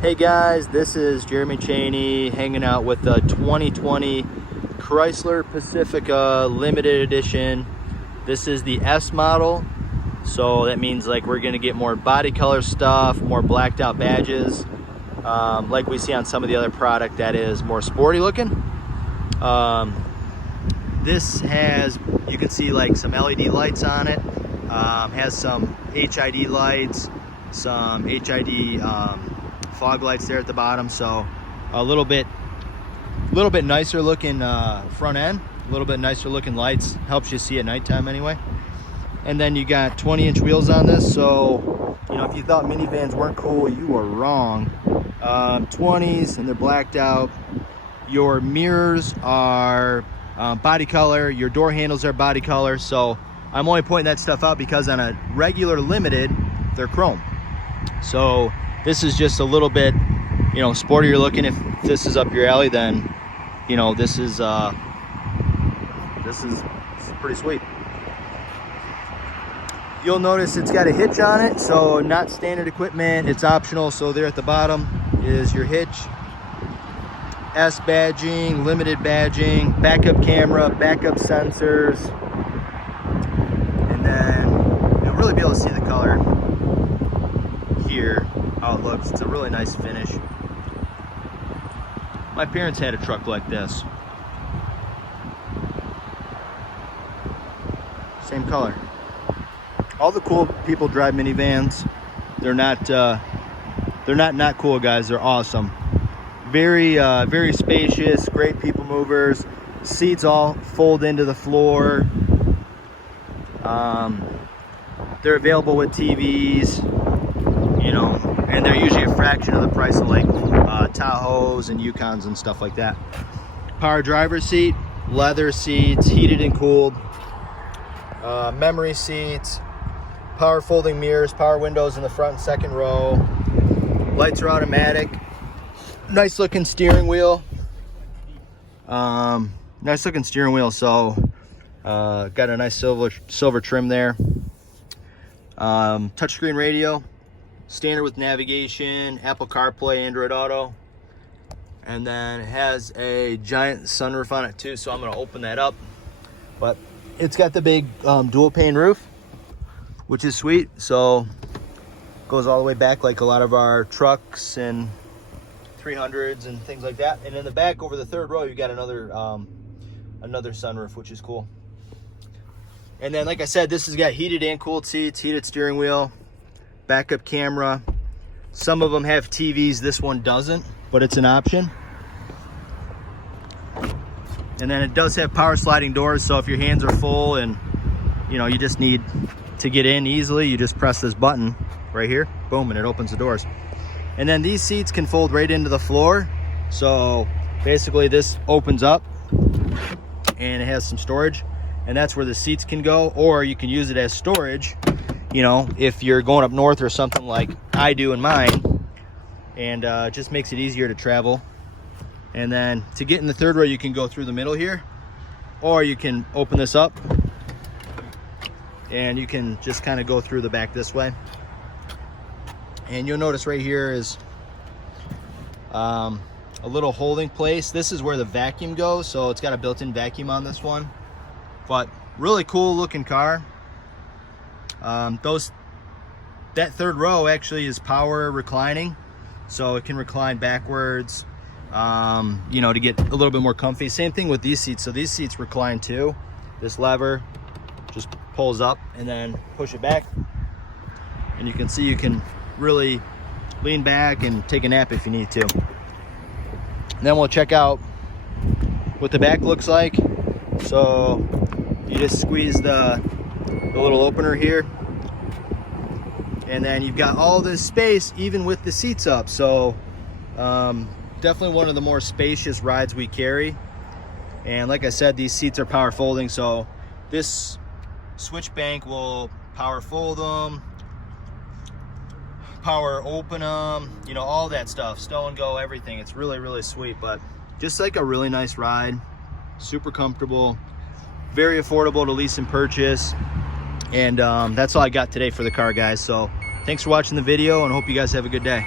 Hey guys, this is Jeremy Cheney hanging out with the 2020 Chrysler Pacifica limited edition. This is the S model, so that means like we're gonna get more body color stuff, more blacked out badges, like we see on some of the other product that is more sporty looking. This has, you can see like some LED lights on it, has some HID lights, some HID fog lights there at the bottom, so a little bit nicer looking front end, a little bit nicer looking lights, helps you see at nighttime anyway. And then you got 20-inch wheels on this, so you know, if you thought minivans weren't cool, you are wrong. 20s, and they're blacked out. Your mirrors are body color, your door handles are body color, so I'm only pointing that stuff out because on a regular limited they're chrome. So this is just a little bit, you know, sportier looking. If this is up your alley, then you know this is pretty sweet. You'll notice it's got a hitch on it, so not standard equipment, it's optional. So there at the bottom is your hitch, S badging, limited badging, backup camera, backup sensors, and then you'll really be able to see the color here, how it looks. It's a really nice finish. My parents had a truck like this, same color. All the cool people drive minivans. They're not cool, guys. They're awesome. Very very spacious, great people movers. Seats all fold into the floor. They're available with TVs, you know, and they're usually a fraction of the price of like Tahoes and Yukons and stuff like that. Power driver's seat, leather seats, heated and cooled, memory seats, power folding mirrors, power windows in the front and second row. Lights are automatic. Nice looking steering wheel. Nice looking steering wheel. So got a nice silver trim there. Touchscreen radio, standard with navigation, Apple CarPlay, Android Auto, and then it has a giant sunroof on it too. So I'm going to open that up. But it's got the big dual pane roof, which is sweet. So goes all the way back like a lot of our trucks and 300s and things like that. And in the back over the third row, you got another sunroof, which is cool. And then, like I said, this has got heated and cooled seats, heated steering wheel, backup camera. Some of them have TVs. This one doesn't, but it's an option. And then it does have power sliding doors. So if your hands are full and you know you just need to get in easily, you just press this button right here, boom, and it opens the doors. And then these seats can fold right into the floor. So basically this opens up and it has some storage, and that's where the seats can go, or you can use it as storage, you know, if you're going up north or something like I do in mine, and it just makes it easier to travel. And then to get in the third row, you can go through the middle here, or you can open this up and you can just kind of go through the back this way. And you'll notice right here is a little holding place. This is where the vacuum goes, so it's got a built-in vacuum on this one. But really cool looking car. That third row actually is power reclining, so it can recline backwards, you know, to get a little bit more comfy. Same thing with these seats. So these seats recline too. This lever just pulls up and then push it back, and you can see you can really lean back and take a nap if you need to. And then we'll check out what the back looks like. So you just squeeze the little opener here, and then you've got all this space even with the seats up. So definitely one of the more spacious rides we carry. And like I said, these seats are power folding, so this switch bank will power fold them, power open them, you know, all that stuff, stow and go, everything. It's really, really sweet. But just like a really nice ride, super comfortable, very affordable to lease and purchase. And that's all I got today for the car, guys. So thanks for watching the video, and hope you guys have a good day.